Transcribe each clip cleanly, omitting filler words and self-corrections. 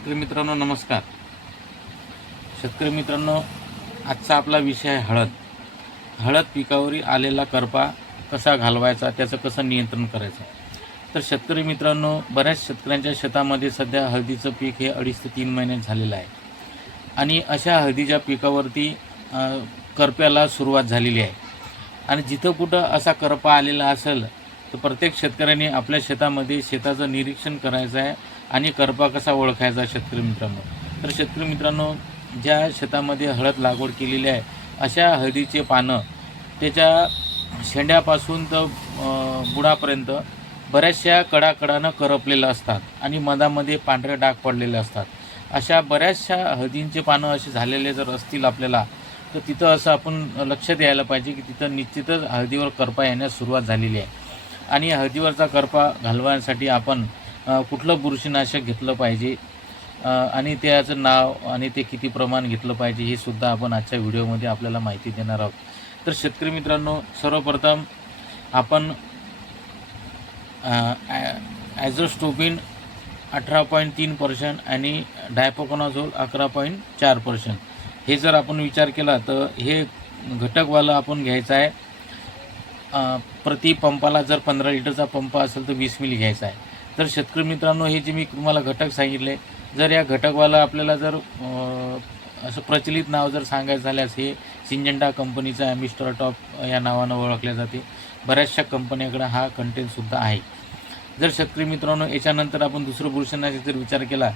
शेतकरी मित्रांनो नमस्कार. शेतकरी मित्रांनो, आजचा आपला विषय आहे हळद. हळद पिकावरील आलेला करपा कसा घालवायचा, त्याचं कसं नियंत्रण करायचं. तर शेतकरी मित्रांनो, बऱ्याच शेतकऱ्यांच्या शेतामध्ये सध्या हळदीचं पीक हे 2.5 ते 3 महिन्यात झालेलं आहे आणि अशा हळदीच्या पिकावरती करप्याला सुरुवात झालेली आहे. आणि जिथं कुठं असा करपा आलेला असेल तर प्रत्येक शेतकऱ्याने आपल्या शेतामध्ये शेताचं निरीक्षण करायचं आहे आणि करपा कसा ओळखायचा शेतकरी मित्रांनो. तर शेतकरी मित्रांनो, ज्या शेतामध्ये हळद लागवड केलेली आहे अशा हळदीचे पानं त्याच्या शेंड्यापासून तर बुडापर्यंत बऱ्याचशा कडाकडानं करपलेलं असतात आणि मधामध्ये पांढरे डाग पडलेले असतात. अशा बऱ्याचशा हळदींचे पानं असे झालेले जर असतील आपल्याला, तर तिथं असं आपण लक्ष द्यायला पाहिजे की तिथं निश्चितच हळदीवर करपा येण्यास सुरुवात झालेली आहे. आणि हळदीवरचा करपा घालवण्यासाठी आपण कुठलं बुरशीनाशक घेतलं पाहिजे आणि त्याचं नाव आणि ते किती प्रमाण घेतलं पाहिजे हे सुद्धा आपण आजच्या व्हिडिओमध्ये आपल्याला माहिती देणार आहोत. तर शेतकरी मित्रांनो, सर्वप्रथम आपण ॲझोस्टोबिन 18.3% आणि डायपोकोनाझोल 11.4%. हे जर आपण विचार केला तर हे घटकवालं आपण घ्यायचं आहे. प्रति पंपाला जर 15 लिटरचा पंप असेल तर 20 मिली घ्यायचा आहे. तर शेतकरी मित्रांनो, हे जे मी तुम्हाला घटक सांगितले, जर या घटकवाला आपल्याला जर असं प्रचलित नाव जर सांगायचं झाल्यास हे सिंजेंटा कंपनीचं ॲमिस्टर टॉप या नावानं ओळखले जाते. बऱ्याचशा कंपन्याकडे हा कंटेनसुद्धा आहे. जर शेतकरी मित्रांनो याच्यानंतर आपण दुसरं बुरशीनाशक जर विचार केला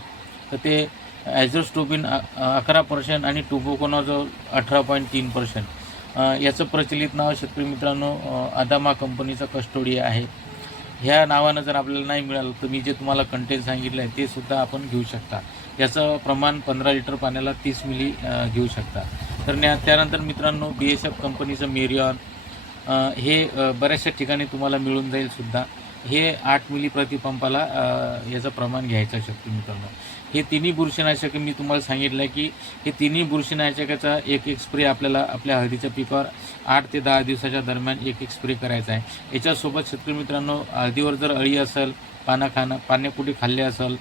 तर ते ॲझोस्टोबिन 11% आणि टुबोकोनाझोल 18.3%. याचं प्रचलित नाव शेतकरी मित्रांनो अदामा कंपनीचा कस्टोडिया आहे. ह्या नावानं जर आपल्याला नाही मिळालं तर मी जे तुम्हाला कंटेंट सांगितलं आहे ते सुद्धा आपण घेऊ शकता. याचं प्रमाण 15 लिटर पाण्याला 30 मिली घेऊ शकता. तर त्यानंतर मित्रांनो BSF कंपनीचं मेरिऑन हे बऱ्याचशा ठिकाणी तुम्हाला मिळून जाईल सुद्धा. हे 8 मिली प्रतिपंपाला याचं प्रमाण घ्यायचं आहे शेतकरी मित्रांनो. हे तिन्ही बुरशीनाशक मी तुम्हाला सांगितलं आहे की हे तिन्ही बुरशीनाशकाचा एक स्प्रे आपल्याला आपल्या हळदीच्या पिकावर 8 ते 10 दिवसाच्या दरम्यान एक स्प्रे करायचा आहे. याच्यासोबत शेतकरी मित्रांनो, हळदीवर जर अळी असेल, पाण्यापुढे खाल्ले असेल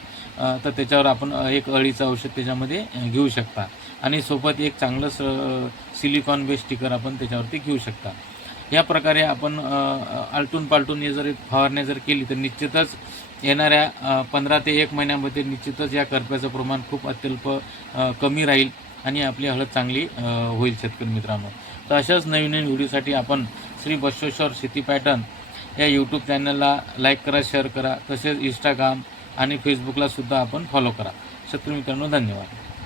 तर त्याच्यावर आपण एक अळीचं औषध त्याच्यामध्ये घेऊ शकता आणि सोबत एक चांगलं सिलिकॉन बेस स्टिकर आपण त्याच्यावरती घेऊ शकता. या प्रकारे आपण आलटून पालटून हे जर फवारणी जर केली तर निश्चितच येणाऱ्या 15 ते 1 महिन्यामध्ये निश्चितच या करप्याचं प्रमाण खूप अत्यल्प कमी राहील आणि आपली हळद चांगली होईल शेतकरी मित्रांनो. तर अशाच नवीन नवीन व्हिडिओसाठी आपण श्री बसवेश्वर शेती पॅटर्न या यूट्यूब चॅनलला लाईक करा, शेअर करा. तसेच इंस्टाग्राम आणि फेसबुकला सुद्धा आपण फॉलो करा. शेतकरी मित्रांनो, धन्यवाद.